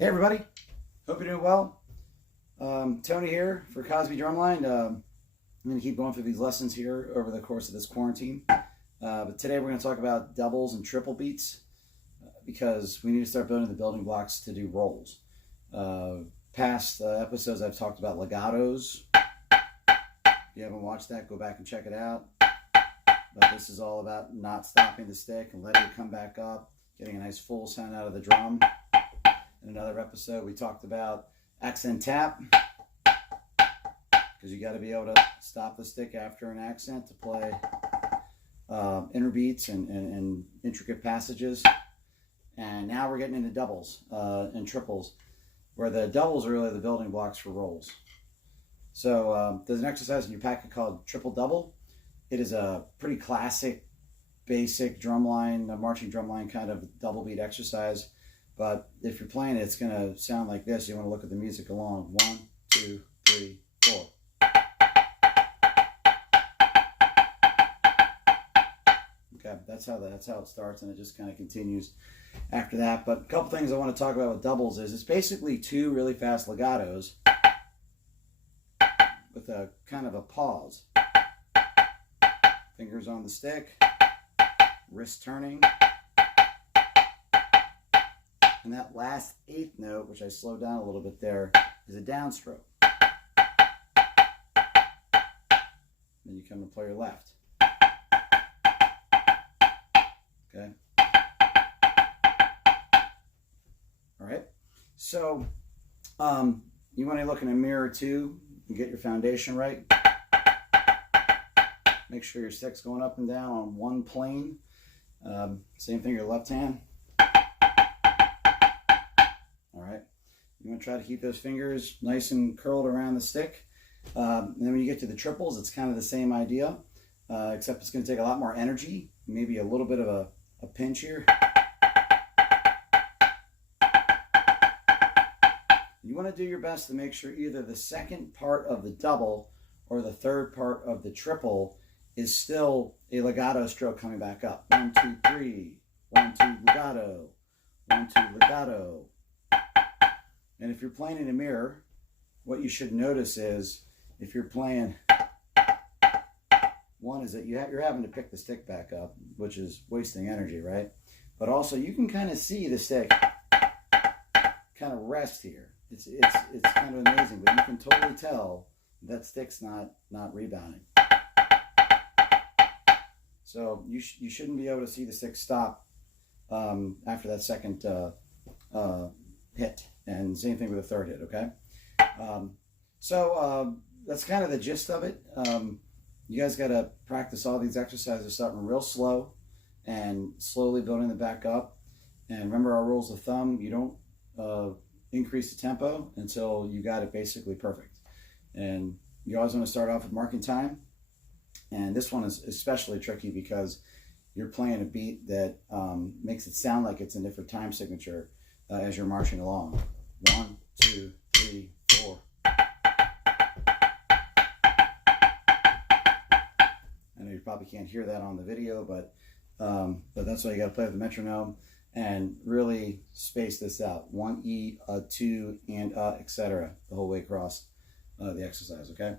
Hey everybody, hope you're doing well. Tony here for Cosby Drumline. I'm going to keep going through these lessons here over the course of this quarantine. But today we're going to talk about doubles and triple beats because we need to start building the building blocks to do rolls. Past episodes I've talked about legatos. If you haven't watched that, go back and check it out. But this is all about not stopping the stick and letting it come back up, getting a nice full sound out of the drum. In another episode, we talked about accent tap, because you got to be able to stop the stick after an accent to play inner beats and intricate passages. And now we're getting into doubles and triples, where the doubles are really the building blocks for rolls. So there's an exercise in your packet called triple double. It is a pretty classic, basic drumline, marching drumline kind of double beat exercise. But if you're playing it, it's going to sound like this. You want to look at the music along. 1, 2, 3, 4. Okay, that's how it starts, and it just kind of continues after that. But a couple things I want to talk about with doubles is it's basically two really fast legatos with a kind of a pause. Fingers on the stick, wrist turning. And that last eighth note, which I slowed down a little bit there, is a downstroke. Then you come and play your left. Okay. All right. So you want to look in a mirror too and get your foundation right. Make sure your stick's going up and down on one plane. Same thing your left hand. You want to try to keep those fingers nice and curled around the stick. And then when you get to the triples, it's kind of the same idea, except it's going to take a lot more energy, maybe a little bit of a pinch here. You want to do your best to make sure either the second part of the double or the third part of the triple is still a legato stroke coming back up. 1, 2, 3. 1, 2, legato. 1, 2, legato. And if you're playing in a mirror, what you should notice is if you're playing, one is that you're having to pick the stick back up, which is wasting energy, right? But also you can kind of see the stick kind of rest here. It's kind of amazing, but you can totally tell that stick's not rebounding. So you shouldn't be able to see the stick stop after that second hit. And same thing with the third hit, okay? So that's kind of the gist of it. You guys got to practice all these exercises starting real slow and slowly building them back up. And remember our rules of thumb, you don't increase the tempo until you got it basically perfect. And you always want to start off with marking time. And this one is especially tricky because you're playing a beat that makes it sound like it's a different time signature as you're marching along. 1, 2, 3, 4. I know you probably can't hear that on the video, but that's why you got to play with the metronome and really space this out. 1 E, 2, and etc. the whole way across the exercise. Okay.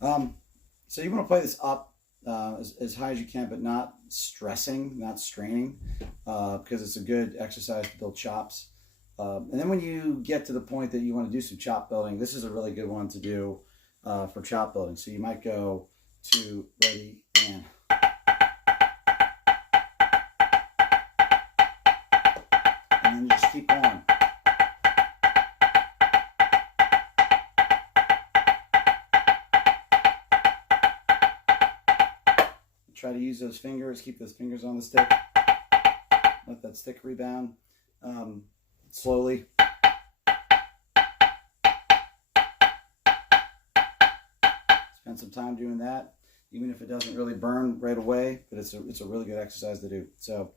So you want to play this up as high as you can, but not stressing, not straining, because it's a good exercise to build chops. And then when you get to the point that you want to do some chop building, this is a really good one to do for chop building. So you might go to ready and then you just keep going. Try to use those fingers, keep those fingers on the stick. Let that stick rebound. Slowly. Spend some time doing that, even if it doesn't really burn right away, but it's a really good exercise to do. So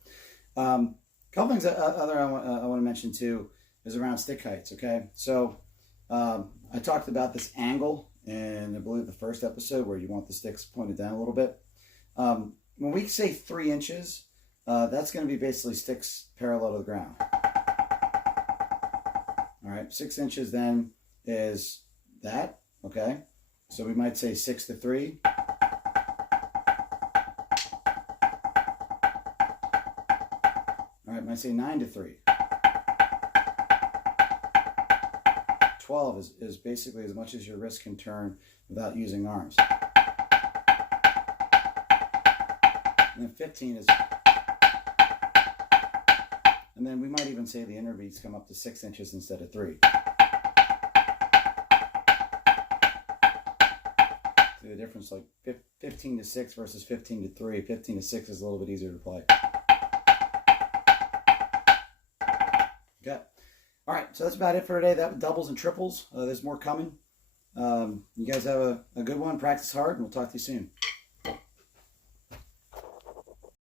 a couple things I want to mention too is around stick heights, okay? So I talked about this angle in, I believe, the first episode where you want the sticks pointed down a little bit. When we say 3 inches, that's going to be basically sticks parallel to the ground. All right, 6 inches then is that, okay? So we might say 6 to 3. All right, might say 9 to 3. 12 is basically as much as your wrist can turn without using arms. And then 15 is, and then we might even say the inner beats come up to 6 inches instead of 3. See the difference, like 15 to 6 versus 15 to 3. 15 to 6 is a little bit easier to play. Okay. All right, so that's about it for today. That was doubles and triples. There's more coming. You guys have a good one. Practice hard, and we'll talk to you soon.